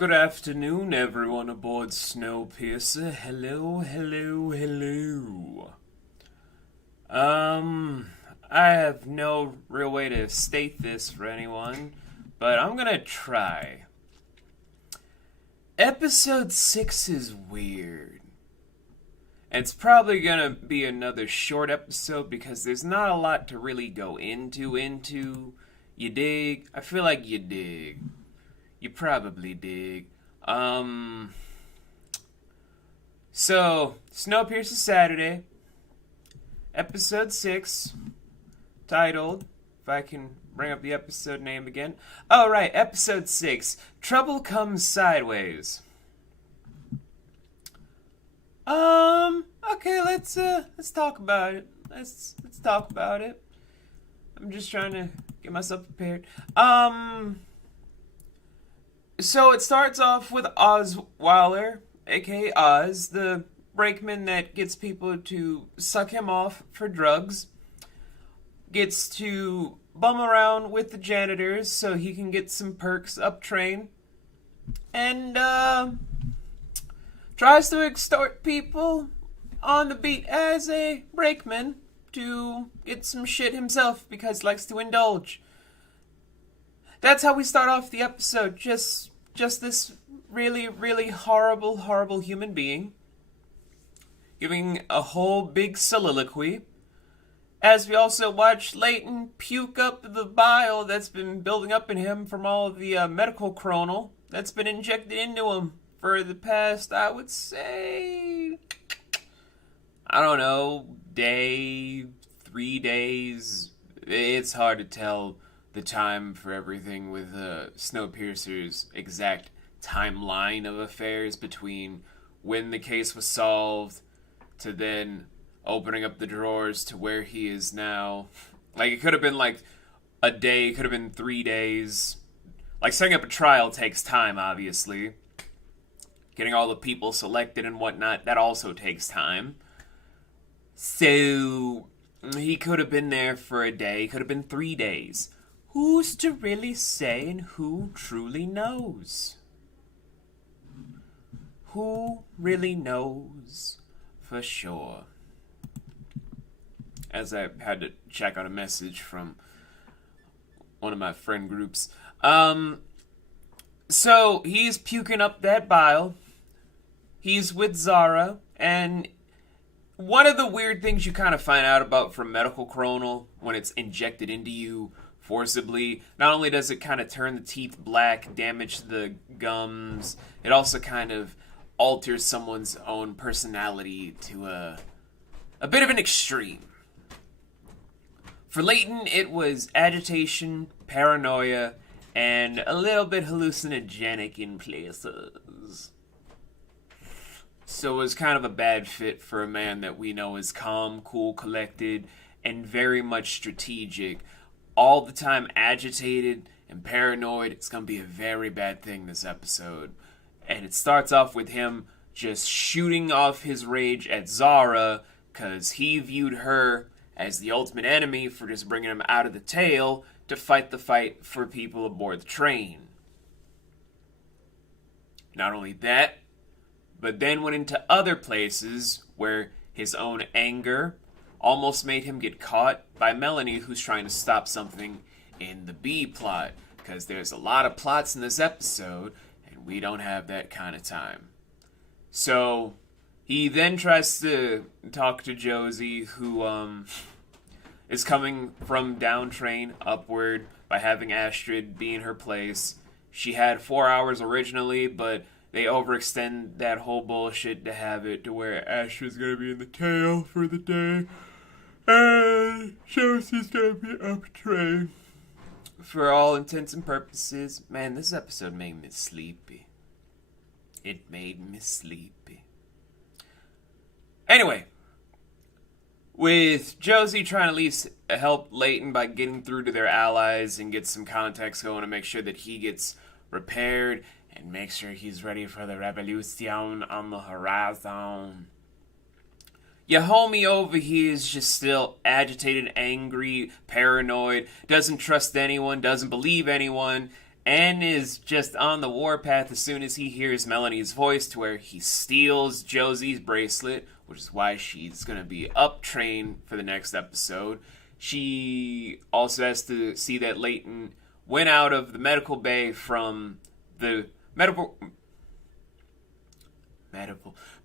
Good afternoon, everyone aboard Snowpiercer. Hello. I have no real way to state this for anyone, but I'm gonna try. Episode 6 is weird. It's probably gonna be another short episode because there's not a lot to really go into. You dig? I feel like you dig. You probably dig. So, Snowpiercer Saturday, episode 6, titled, if I can bring up the episode name again. Oh, right, episode 6, Trouble Comes Sideways. Okay, let's talk about it. Let's talk about it. I'm just trying to get myself prepared. So it starts off with Osweiler, aka Oz, the brakeman that gets people to suck him off for drugs. Gets to bum around with the janitors so he can get some perks up train. And, tries to extort people on the beat as a brakeman to get some shit himself because he likes to indulge. That's how we start off the episode. Just this really horrible human being giving a whole big soliloquy. As we also watch Leighton puke up the bile that's been building up in him from all the medical chronal that's been injected into him for the past, I would say, I don't know, day, 3 days. It's hard to tell the time for everything with Snowpiercer's exact timeline of affairs between when the case was solved to then opening up the drawers to where he is now. Like, it could have been like a day, it could have been 3 days. Like, setting up a trial takes time, obviously. Getting all the people selected and whatnot, that also takes time. So, he could have been there for a day, could have been 3 days. Who's to really say, and who truly knows? Who really knows for sure? As I had to check out a message from one of my friend groups. So he's puking up that bile. He's with Zara, and one of the weird things you kind of find out about from medical chronal when it's injected into you forcibly, not only does it kind of turn the teeth black, damage the gums, it also kind of alters someone's own personality to a bit of an extreme. For Leighton, it was agitation, paranoia, and a little bit hallucinogenic in places. So it was kind of a bad fit for a man that we know is calm, cool, collected, and very much strategic. All the time agitated and paranoid. It's going to be a very bad thing this episode. And it starts off with him just shooting off his rage at Zara because he viewed her as the ultimate enemy for just bringing him out of the tail to fight the fight for people aboard the train. Not only that, but then went into other places where his own anger almost made him get caught by Melanie, who's trying to stop something in the B plot. Because there's a lot of plots in this episode, and we don't have that kind of time. So he then tries to talk to Josie, who is coming from down train upward by having Astrid be in her place. She had 4 hours originally, but they overextend that whole bullshit to have it to where Astrid's gonna be in the tail for the day. And Josie's gonna be up train. For all intents and purposes, man, this episode made me sleepy. It made me sleepy. Anyway, with Josie trying to at least help Leighton by getting through to their allies and get some context going to make sure that he gets repaired and make sure he's ready for the revolution on the horizon. Your homie over here is just still agitated, angry, paranoid, doesn't trust anyone, doesn't believe anyone, and is just on the warpath as soon as he hears Melanie's voice, to where he steals Josie's bracelet, which is why she's going to be up-trained for the next episode. She also has to see that Layton went out of the medical bay from the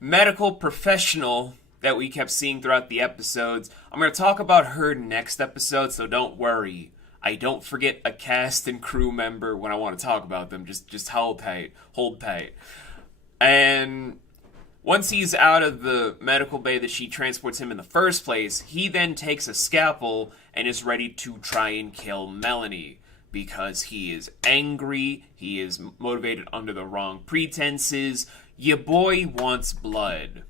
medical professional that we kept seeing throughout the episodes. I'm going to talk about her next episode, so don't worry. I don't forget a cast and crew member when I want to talk about them. Just hold tight. And once he's out of the medical bay that she transports him in the first place, he then takes a scalpel and is ready to try and kill Melanie. Because he is angry, he is motivated under the wrong pretenses. Your boy wants blood.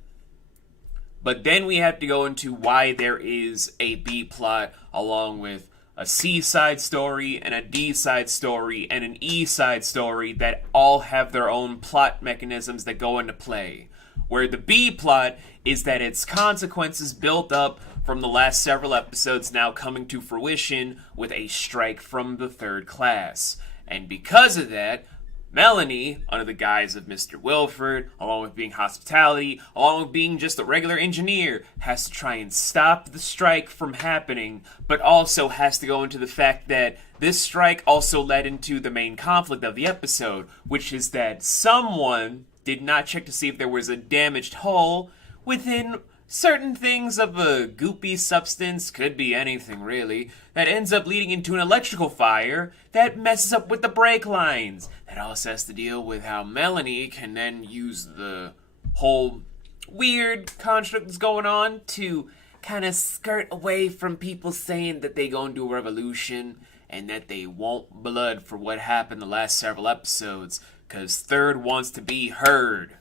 But then we have to go into why there is a B plot along with a C side story and a D side story and an E side story that all have their own plot mechanisms that go into play. Where the B plot is that its consequences built up from the last several episodes now coming to fruition with a strike from the third class. And because of that, Melanie, under the guise of Mr. Wilford, along with being hospitality, along with being just a regular engineer, has to try and stop the strike from happening, but also has to go into the fact that this strike also led into the main conflict of the episode, which is that someone did not check to see if there was a damaged hull within certain things of a goopy substance, could be anything really, that ends up leading into an electrical fire that messes up with the brake lines. That also has to deal with how Melanie can then use the whole weird construct that's going on to kind of skirt away from people saying that they gonna do a revolution and that they want blood for what happened the last several episodes, because Third wants to be heard.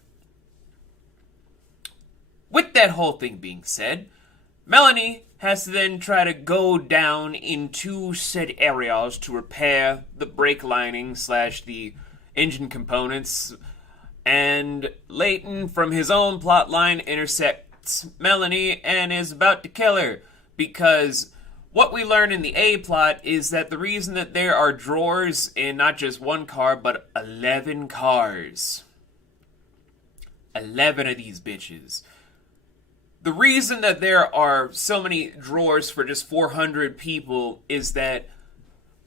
With that whole thing being said, Melanie has to then try to go down into said areas to repair the brake lining / the engine components, and Layton, from his own plotline, intercepts Melanie and is about to kill her, because what we learn in the A plot is that the reason that there are drawers in not just one car, but 11 cars. 11 of these bitches. The reason that there are so many drawers for just 400 people is that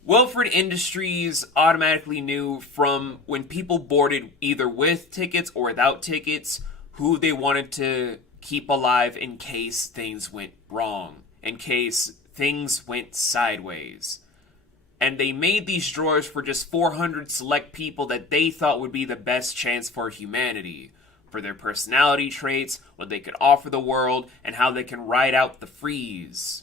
Wilford Industries automatically knew from when people boarded either with tickets or without tickets who they wanted to keep alive in case things went wrong, in case things went sideways. And they made these drawers for just 400 select people that they thought would be the best chance for humanity, for their personality traits, what they could offer the world, and how they can ride out the freeze.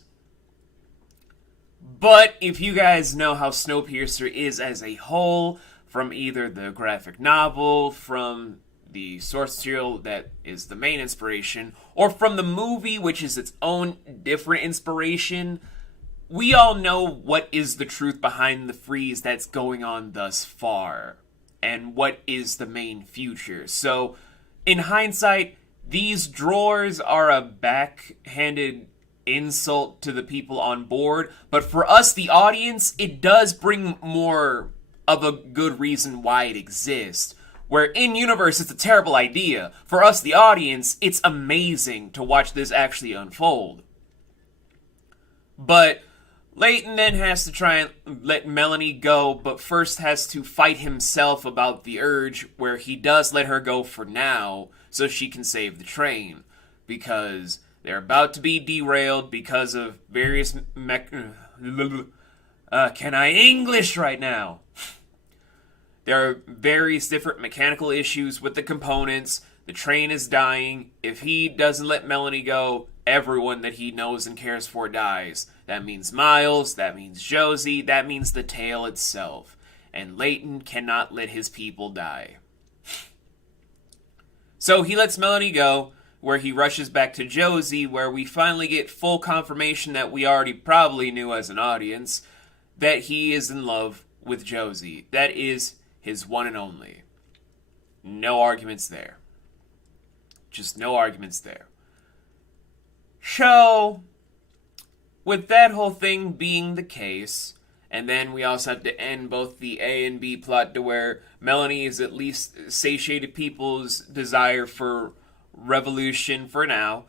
But if you guys know how Snowpiercer is as a whole, from either the graphic novel, from the source material that is the main inspiration, or from the movie, which is its own different inspiration, we all know what is the truth behind the freeze that's going on thus far, and what is the main future. So, in hindsight, these drawers are a backhanded insult to the people on board, but for us, the audience, it does bring more of a good reason why it exists. Where in-universe, it's a terrible idea. For us, the audience, it's amazing to watch this actually unfold. But Layton then has to try and let Melanie go, but first has to fight himself about the urge, where he does let her go for now, so she can save the train. Because they're about to be derailed because of various can I English right now? There are various different mechanical issues with the components. The train is dying. If he doesn't let Melanie go, everyone that he knows and cares for dies. That means Miles, that means Josie, that means the tale itself. And Layton cannot let his people die. So he lets Melanie go, where he rushes back to Josie, where we finally get full confirmation that we already probably knew as an audience, that he is in love with Josie. That is his one and only. No arguments there. Just no arguments there. So, with that whole thing being the case, And then we also have to end both the A and B plot to where Melanie is at least satiated people's desire for revolution for now,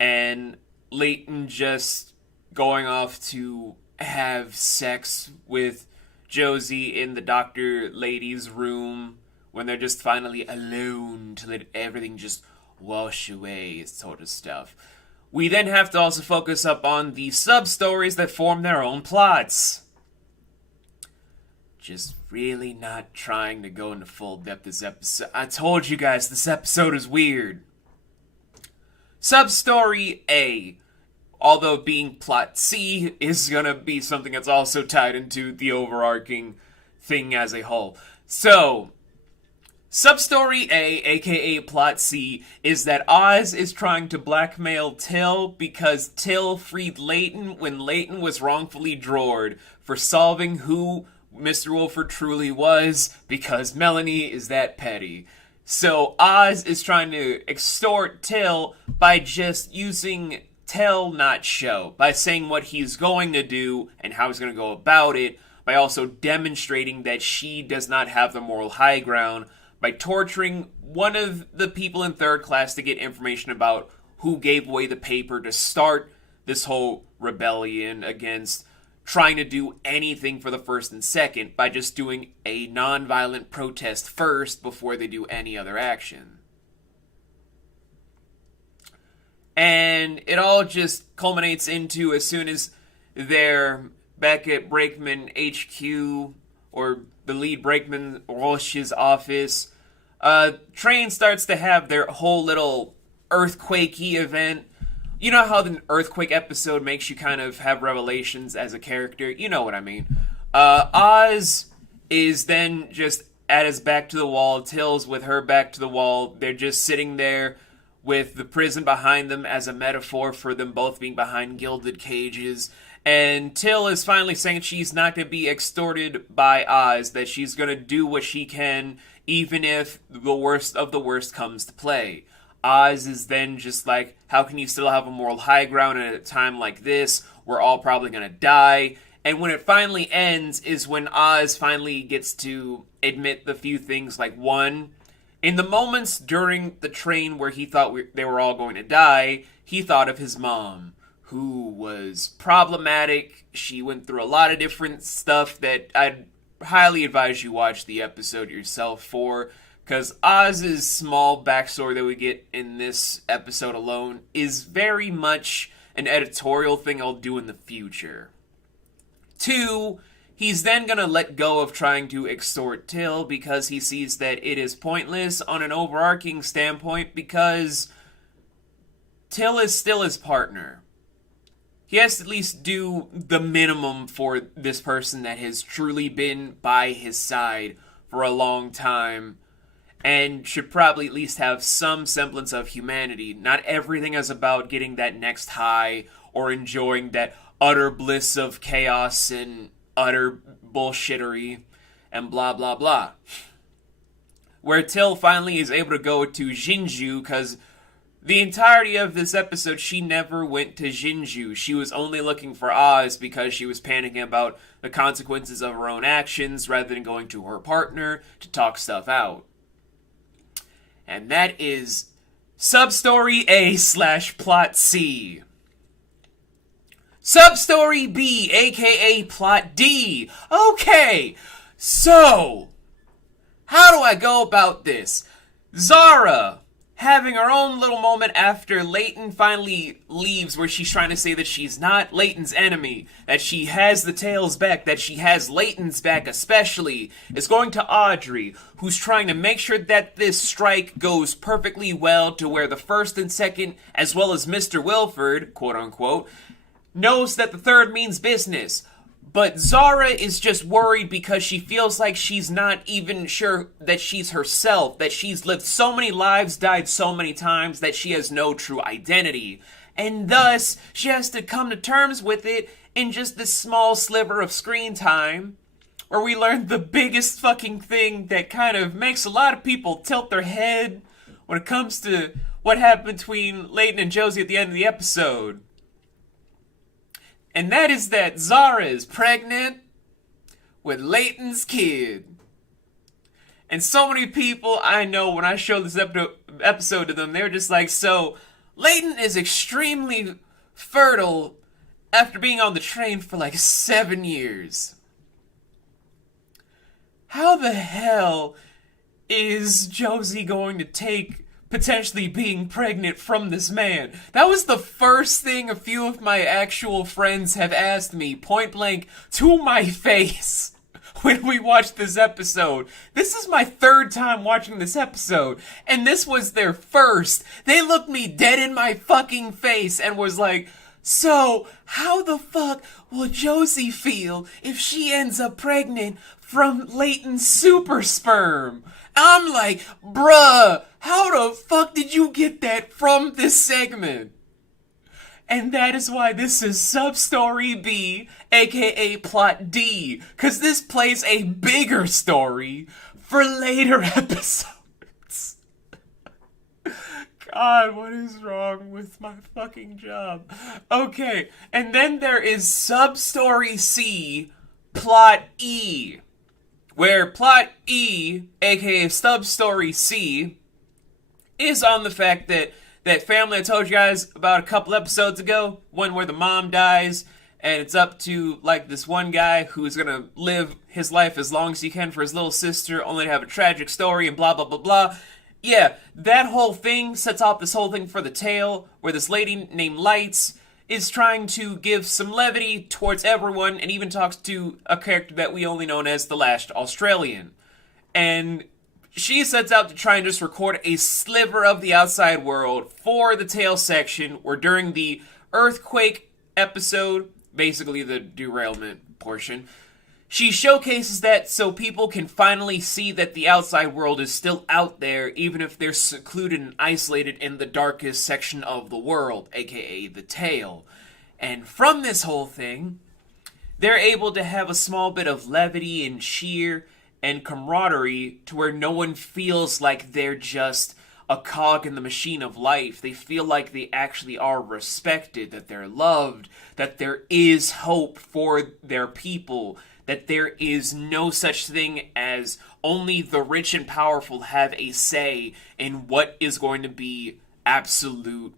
and Leighton just going off to have sex with Josie in the doctor lady's room when they're just finally alone to let everything just wash away, sort of stuff. We then have to also focus up on the sub-stories that form their own plots. Just really not trying to go into full depth this episode. I told you guys, this episode is weird. Sub-story A, although being plot C, is gonna be something that's also tied into the overarching thing as a whole. So, sub-story A, aka plot C, is that Oz is trying to blackmail Till because Till freed Leighton when Leighton was wrongfully drored for solving who Mr. Wolford truly was, because Melanie is that petty. So Oz is trying to extort Till by just using tell not show, by saying what he's going to do and how he's going to go about it, by also demonstrating that she does not have the moral high ground, by torturing one of the people in third class to get information about who gave away the paper to start this whole rebellion against trying to do anything for the first and second, by just doing a non-violent protest first before they do any other action. And it all just culminates into, as soon as they're back at Brakeman HQ, or the lead Brakeman Roche's office, Train starts to have their whole little earthquakey event. You know how the earthquake episode makes you kind of have revelations as a character? You know what I mean. Oz is then just at his back to the wall. Till's with her back to the wall. They're just sitting there with the prison behind them as a metaphor for them both being behind gilded cages. And Till is finally saying she's not going to be extorted by Oz, that she's going to do what she can, even if the worst of the worst comes to play. Oz is then just like, how can you still have a moral high ground at a time like this? We're all probably going to die. And when it finally ends is when Oz finally gets to admit the few things, like, one, in the moments during the train where he thought they were all going to die, he thought of his mom, who was problematic. She went through a lot of different stuff that I'd highly advise you watch the episode yourself for, because Oz's small backstory that we get in this episode alone is very much an editorial thing I'll do in the future. 2, he's then going to let go of trying to extort Till because he sees that it is pointless on an overarching standpoint, because Till is still his partner. He has to at least do the minimum for this person that has truly been by his side for a long time, and should probably at least have some semblance of humanity. Not everything is about getting that next high or enjoying that utter bliss of chaos and utter bullshittery and blah blah blah. Where Till finally is able to go to Jinju, because the entirety of this episode she never went to Jinju. She was only looking for Oz because she was panicking about the consequences of her own actions rather than going to her partner to talk stuff out. And that is Substory A/Plot C. Substory B, aka Plot D. Okay, so how do I go about this? Zara having her own little moment after Leighton finally leaves, where she's trying to say that she's not Leighton's enemy, that she has the tail's back, that she has Leighton's back especially, is going to Audrey, who's trying to make sure that this strike goes perfectly well to where the first and second, as well as Mr. Wilford, quote-unquote, knows that the third means business. But Zara is just worried because she feels like she's not even sure that she's herself, that she's lived so many lives, died so many times, that she has no true identity. And thus, she has to come to terms with it in just this small sliver of screen time, where we learn the biggest fucking thing that kind of makes a lot of people tilt their head when it comes to what happened between Leighton and Josie at the end of the episode. And that is that Zara is pregnant. with Leighton's kid. And so many people I know, when I show this episode to them, they're just like, so Leighton is extremely fertile after being on the train for like 7 years. How the hell is Josie going to take potentially being pregnant from this man? That was the first thing a few of my actual friends have asked me point blank to my face when we watched this episode. This is my third time watching this episode, and this was their first. They looked me dead in my fucking face and was like, so how the fuck will Josie feel if she ends up pregnant from Leighton's super sperm? I'm like, bruh, how the fuck did you get that from this segment? And that is why this is Sub-Story B, aka Plot D, because this plays a bigger story for later episodes. God, what is wrong with my fucking job? Okay, and then there is Sub-Story C, Plot E, where Plot E, aka Sub-Story C, is on the fact that that family I told you guys about a couple episodes ago, one where the mom dies, and it's up to, like, this one guy who's gonna live his life as long as he can for his little sister, only to have a tragic story, and blah, blah, blah, blah. Yeah, that whole thing sets off this whole thing for the tale, where this lady named Lights is trying to give some levity towards everyone, and even talks to a character that we only know as the Last Australian. And she sets out to try and just record a sliver of the outside world for the tale section, where during the earthquake episode, basically the derailment portion, she showcases that so people can finally see that the outside world is still out there, even if they're secluded and isolated in the darkest section of the world, aka the tale. And from this whole thing, they're able to have a small bit of levity and cheer and camaraderie to where no one feels like they're just a cog in the machine of life. They feel like they actually are respected, that they're loved, that there is hope for their people, that there is no such thing as only the rich and powerful have a say in what is going to be absolute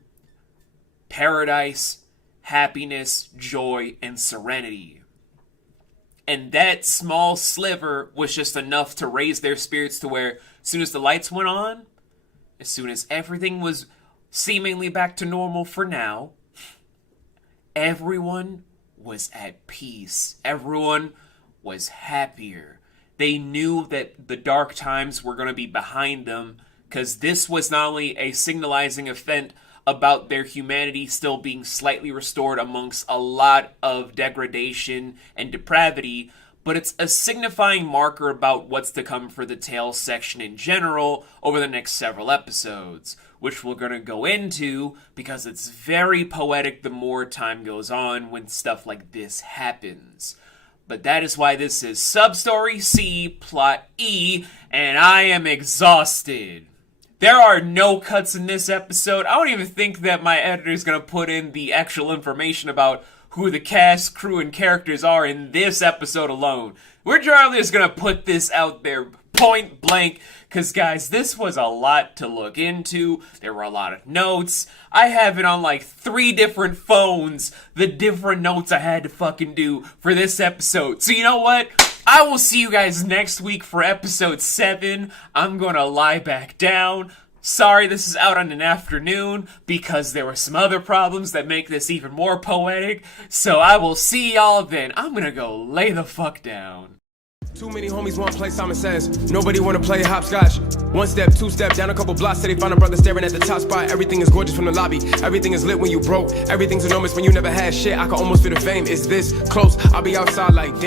paradise, happiness, joy, and serenity. And that small sliver was just enough to raise their spirits to where, as soon as the lights went on, as soon as everything was seemingly back to normal for now, everyone was at peace. Everyone was happier. They knew that the dark times were going to be behind them, because this was not only a signalizing event about their humanity still being slightly restored amongst a lot of degradation and depravity, but it's a signifying marker about what's to come for the tale section in general over the next several episodes, which we're going to go into because it's very poetic the more time goes on when stuff like this happens. But that is why this is Sub-Story C, Plot E, and I am exhausted. There are no cuts in this episode. I don't even think that my editor is going to put in the actual information about who the cast, crew, and characters are in this episode alone. We're just going to put this out there point blank, because guys, this was a lot to look into. There were a lot of notes. I have it on like 3 different phones, the different notes I had to fucking do for this episode. So you know what? I will see you guys next week for episode 7. I'm gonna lie back down. Sorry this is out on an afternoon because there were some other problems that make this even more poetic. So I will see y'all then. I'm gonna go lay the fuck down. Too many homies want to play Simon Says. Nobody want to play hopscotch. 1 step, 2 step, down a couple blocks till they find a brother staring at the top spot. Everything is gorgeous from the lobby. Everything is lit when you broke. Everything's enormous when you never had shit. I can almost feel the fame. Is this close? I'll be outside like damn.